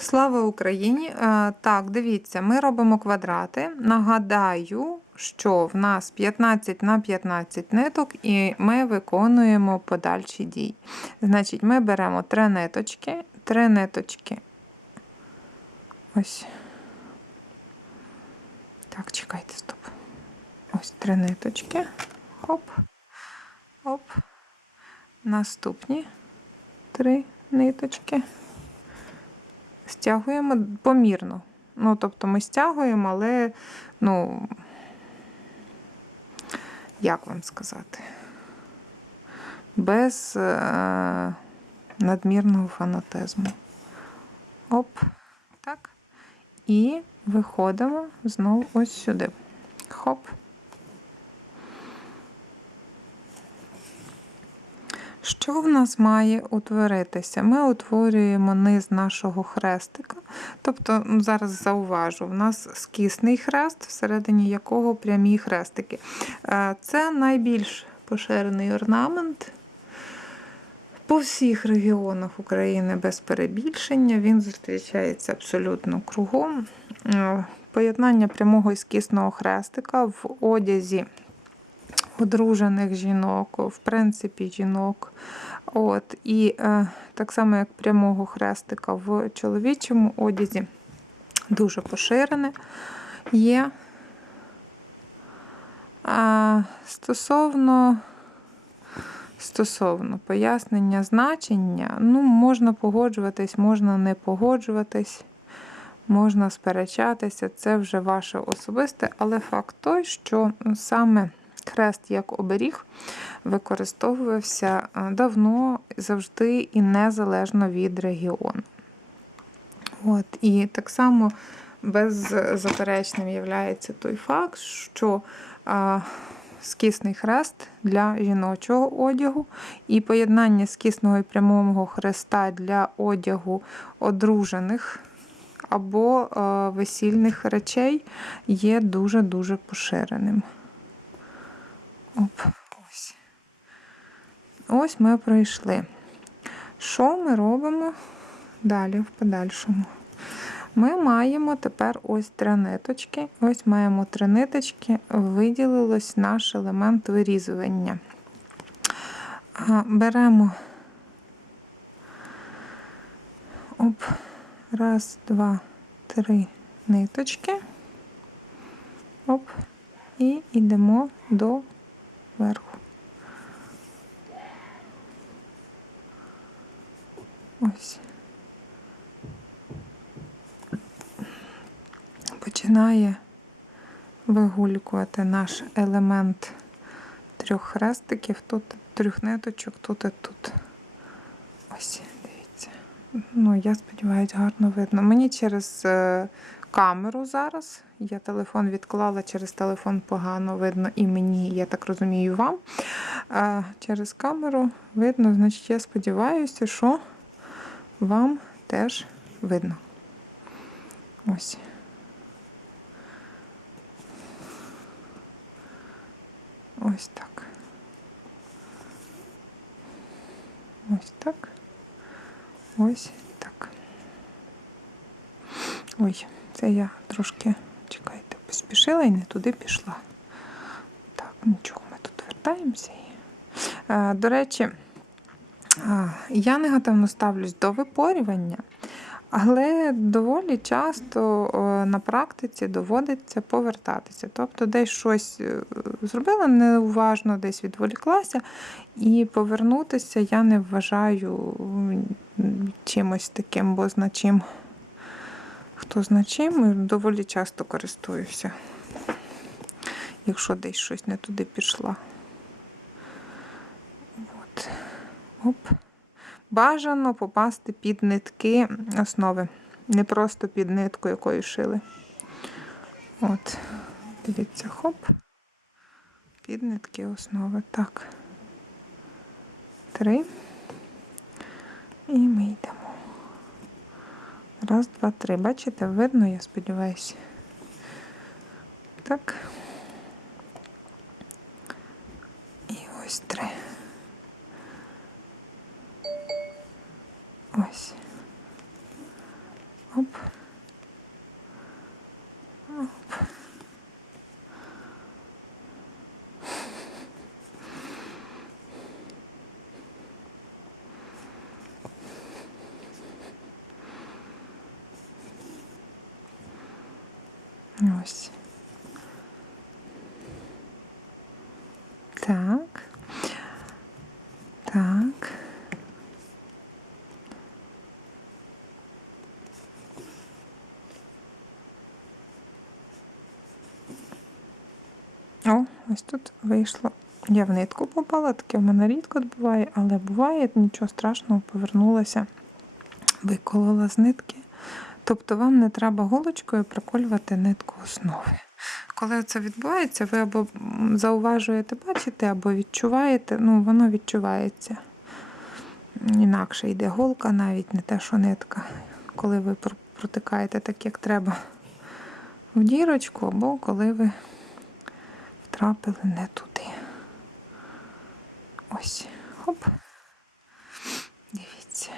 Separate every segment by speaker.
Speaker 1: Слава Україні! Е, Так, дивіться, ми робимо квадрати. Нагадаю, що в нас 15 на 15 ниток, і ми виконуємо подальші дії. Значить, ми беремо три ниточки, три ниточки. Ось. Так, чекайте, стоп. Ось три ниточки. Хоп. Хоп. Наступні три ниточки стягуємо помірно. Ну, тобто ми стягуємо, але, ну, як вам сказати, без е- надмірного фанатизму. Оп, так. І виходимо знову ось сюди. Хоп. Що в нас має утворитися? Ми утворюємо низ нашого хрестика. Тобто, зараз зауважу, в нас скісний хрест, всередині якого прямі хрестики. Е, Це найбільш поширений орнамент. По всіх регіонах України без перебільшення, він зустрічається абсолютно кругом. Е, Поєднання прямого і скісного хрестика в одязі одружених жінок, в принципі, жінок. От, І е, так само, як прямого хрестика в чоловічому одязі, дуже поширене є. А, Стосовно стосовно пояснення значення, ну, можна погоджуватись, можна не погоджуватись, можна сперечатися, це вже ваше особисте, але факт той, що саме хрест як оберіг використовувався е, давно, завжди і незалежно від регіону. От, І так само беззаперечним є той факт, що а, скісний хрест для жіночого одягу і поєднання скісного і прямого хреста для одягу одружених або весільних речей є дуже-дуже поширеним. Оп, ось. Ось ми пройшли. Що ми робимо далі в подальшому? Ми маємо тепер ось три ниточки. Ось маємо три ниточки, виділилось наш елемент вирізування. Беремо оп, раз, два, три ниточки. Оп, і йдемо до верху. Ось. Починає вигулькувати наш елемент трьох хрестиків, тут трьох ниточок, тут і тут. Ось, дивіться. Ну, я сподіваюся, гарно видно. Мені через е, камеру зараз. Я телефон відклала, через телефон погано видно і мені, я так розумію, вам. Через камеру видно, значить, я сподіваюся, що вам теж видно. Ось. Ось так. Ось так. Ось так. Ой. Це я трошки, чекайте, поспішила і не туди пішла. Так, нічого, ми тут вертаємося. Е, до речі, я негативно ставлюсь до випорювання, але доволі часто на практиці доводиться повертатися. Тобто, десь щось е, зробила неуважно, десь відволіклася, і повернутися я не вважаю чимось таким, бо значим. Хто зна доволі часто користуюся, якщо десь щось не туди пішла. От. Оп. Бажано попасти під нитки основи. Не просто під нитку, якою шили. От, дивіться, хоп. Під нитки основи. Так. Три. І ми йдемо. Раз, два, три. Бачите, видно, я сподіваюся. Так. І ось три. Ось. Оп. Ось. Так. Так. О, ось тут вийшло. Я в нитку попала, таке в мене рідко буває, але буває, нічого страшного, повернулася, виколола з нитки. Тобто вам не треба голочкою приколювати нитку основи. Коли це відбувається, ви або зауважуєте, бачите, або відчуваєте, ну воно відчувається. Інакше йде голка, навіть не те, що нитка, коли ви протикаєте так, як треба в дірочку, або коли ви втрапили не туди. Ось. Хоп. Дивіться.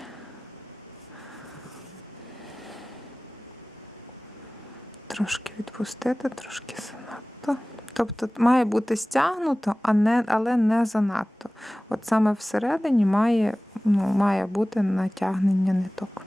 Speaker 1: Трошки відпустити, трошки занадто. Тобто має бути стягнуто, а не, але не занадто. От саме всередині має, ну, має бути натягнення ниток.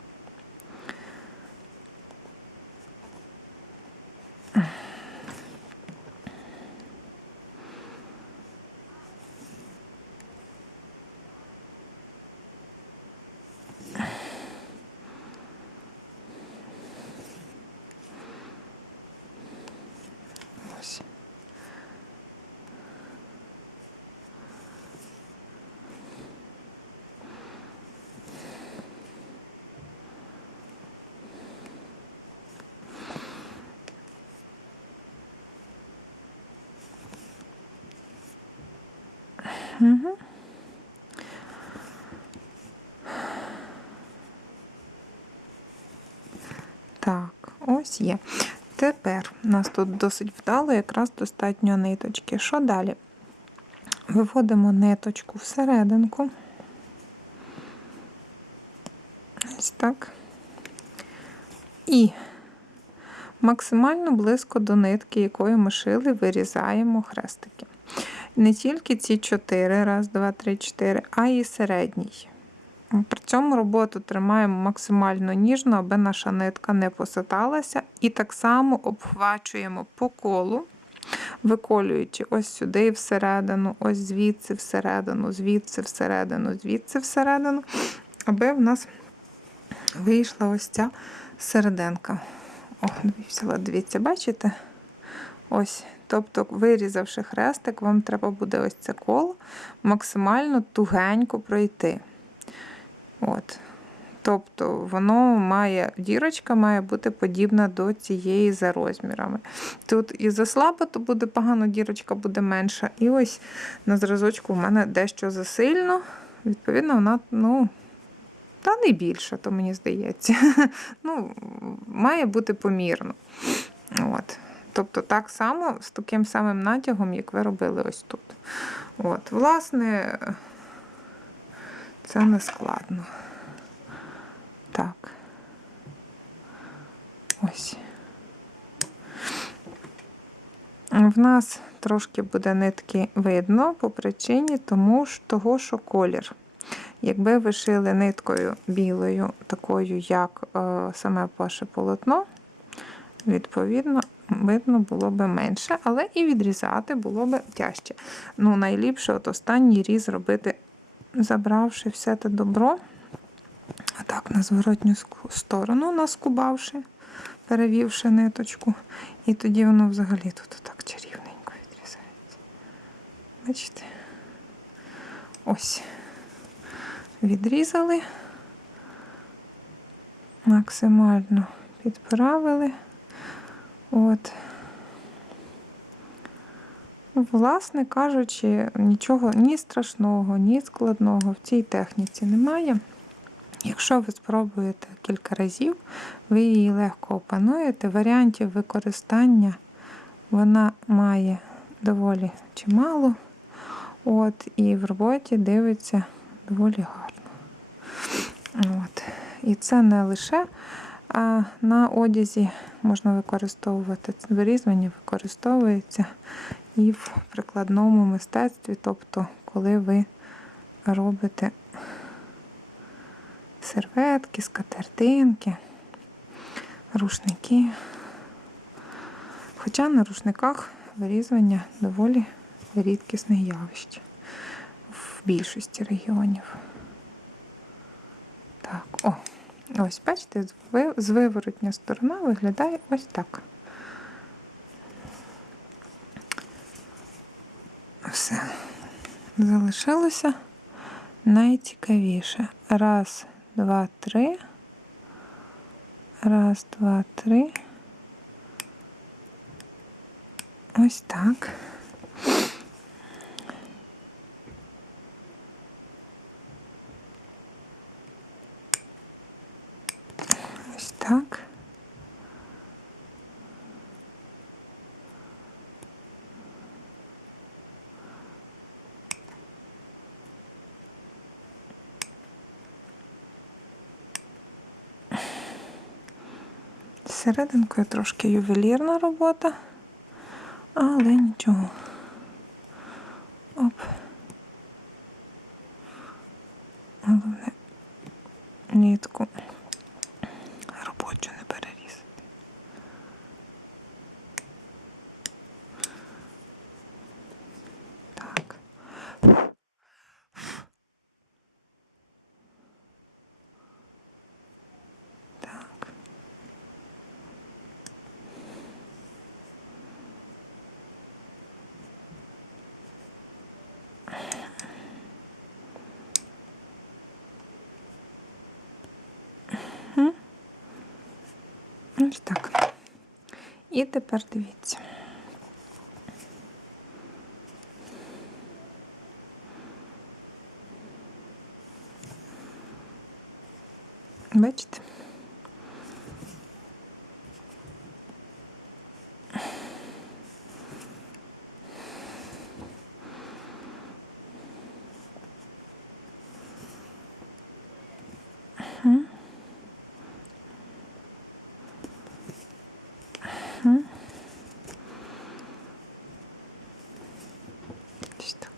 Speaker 1: Так, ось є. Тепер у нас тут досить вдало, якраз достатньо ниточки. Що далі? Виводимо ниточку всерединку. Ось так. І максимально близько до нитки, якою ми шили, вирізаємо хрестики. Не тільки ці чотири, раз, два, три, чотири, а і середній. При цьому роботу тримаємо максимально ніжно, аби наша нитка не поситалася. І так само обхвачуємо по колу, виколюючи ось сюди всередину, ось звідси всередину, звідси всередину, звідси всередину, аби в нас вийшла ось ця серединка. О, дивіться, бачите? Ось, тобто, вирізавши хрестик, вам треба буде ось це коло максимально тугенько пройти. От. Тобто воно має, дірочка має бути подібна до цієї за розмірами. Тут і заслабо, то буде погано, дірочка буде менша. І ось на зразочку в мене дещо засильно. Відповідно, вона, ну, та не більша, то мені здається. ну, Має бути помірно. От. Тобто так само з таким самим натягом, як ви робили ось тут. От, Власне, це не складно. Так. Ось. В нас трошки буде нитки видно по причині тому того, що колір. Якби ви шили ниткою білою, такою, як е, саме ваше полотно, відповідно, видно було б менше, але і відрізати було б тяжче. Ну, найліпше от останній різ робити, забравши все те добро, а так на зворотню сторону наскубавши, перевівши ниточку, і тоді воно взагалі тут так чарівненько відрізається. Бачите? Ось. Відрізали, максимально підправили. От. Ну, Власне кажучи, нічого ні страшного, ні складного в цій техніці немає. Якщо ви спробуєте кілька разів, ви її легко опануєте. Варіантів використання вона має доволі чимало. От, і в роботі дивиться доволі гарно. От. І це не лише а на одязі можна використовувати вирізування, використовується і в прикладному мистецтві, тобто, коли ви робите серветки, скатертинки, рушники. Хоча на рушниках вирізування доволі рідкісне явище в більшості регіонів. Так, о, ось бачите, з виворотня сторона виглядає ось так. Все. Залишилося найцікавіше. Раз, два, три. Раз, два, три. Ось так. Ось так. Серединкою трошки ювелірна робота, але нічого. Оп. Головне нитку робочу не перерізати. Так. Так. Ось так. І тепер дивіться. Бачите? Ось так.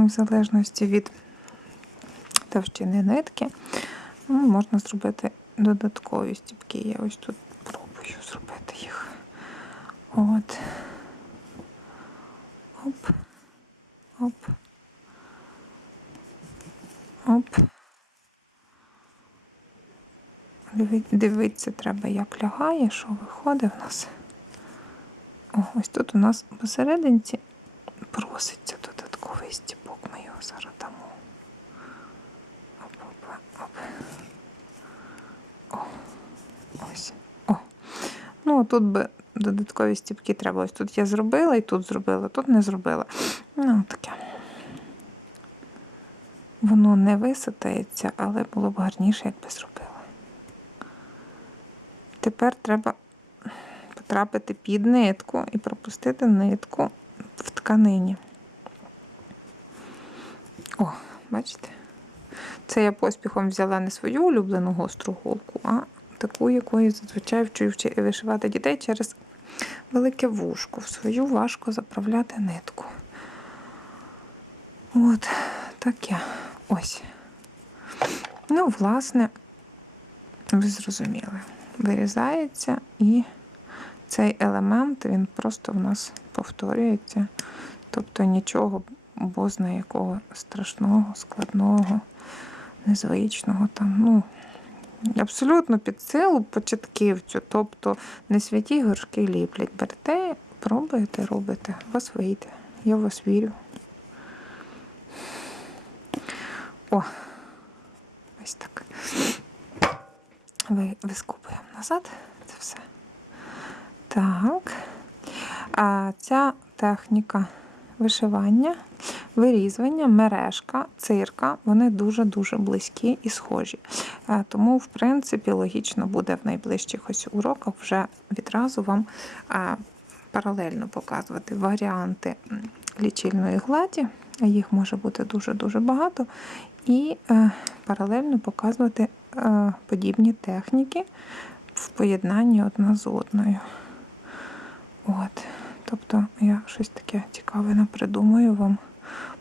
Speaker 1: В залежності від товщини нитки, ну, можна зробити додаткові стіпки. Я ось тут пробую зробити їх. От. Оп. Оп. Оп. Дивитися треба, як лягає, що виходить в нас. О, ось тут у нас посерединці проситься додатковий стіпок. Ми його зараз дамо. Оп, оп, оп. О, ось. О. Ну, тут би додаткові стіпки треба. Ось тут я зробила і тут зробила, тут не зробила. Ну, таке. Воно не виситається, але було б гарніше, якби зробила. Тепер треба потрапити під нитку і пропустити нитку в тканині. О, бачите? Це я поспіхом взяла не свою улюблену гостру голку, а таку, якою зазвичай вчу вишивати дітей через велике вушко. В свою важко заправляти нитку. От, таке. Ось. Ну, власне, ви зрозуміли. Вирізається і цей елемент він просто в нас повторюється. Тобто нічого бозна якого страшного, складного, незвичного там. ну, Абсолютно під силу початківцю. Тобто не святі горшки ліплять. Берете, пробуєте, робите. У вас вийде. Я в вас вірю. О, ось так. Ви, вискупуємо назад це все. Так. А ця техніка вишивання, вирізування, мережка, цирка, вони дуже-дуже близькі і схожі. Тому, в принципі, логічно буде в найближчих ось уроках вже відразу вам паралельно показувати варіанти лічильної гладі, їх може бути дуже-дуже багато, і е, паралельно показувати е, подібні техніки в поєднанні одна з одною. От. Тобто я щось таке цікаве напридумаю вам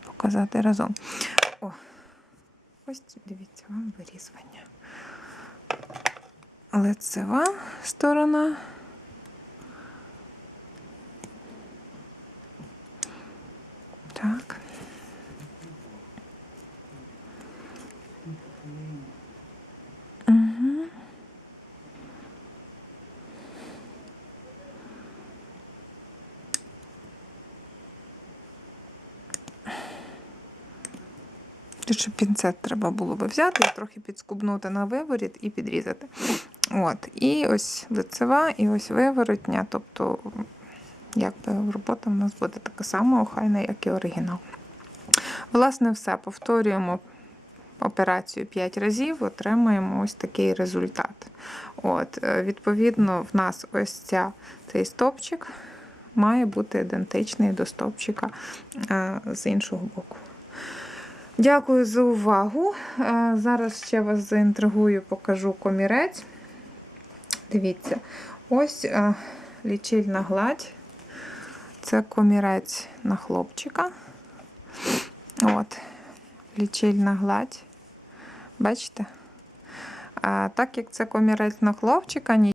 Speaker 1: показати разом. О, ось дивіться вам вирізування. Лицева сторона. Так. Ще пінцет треба було би взяти трохи підскубнути на виворіт і підрізати. От. І ось лицева, і ось виворотня. Тобто, якби робота в нас буде така сама охайна, як і оригінал. Власне, все. Повторюємо операцію 5 разів, отримаємо ось такий результат. От, е, Відповідно, в нас ось ця, цей стовпчик має бути ідентичний до стовпчика е, з іншого боку. Дякую за увагу. Е, Зараз ще вас заінтригую, покажу комірець. Дивіться, ось е, лічильна гладь. Це комірець на хлопчика. От, лічильна гладь. Бачите? А, так як це комірець на хлопчика,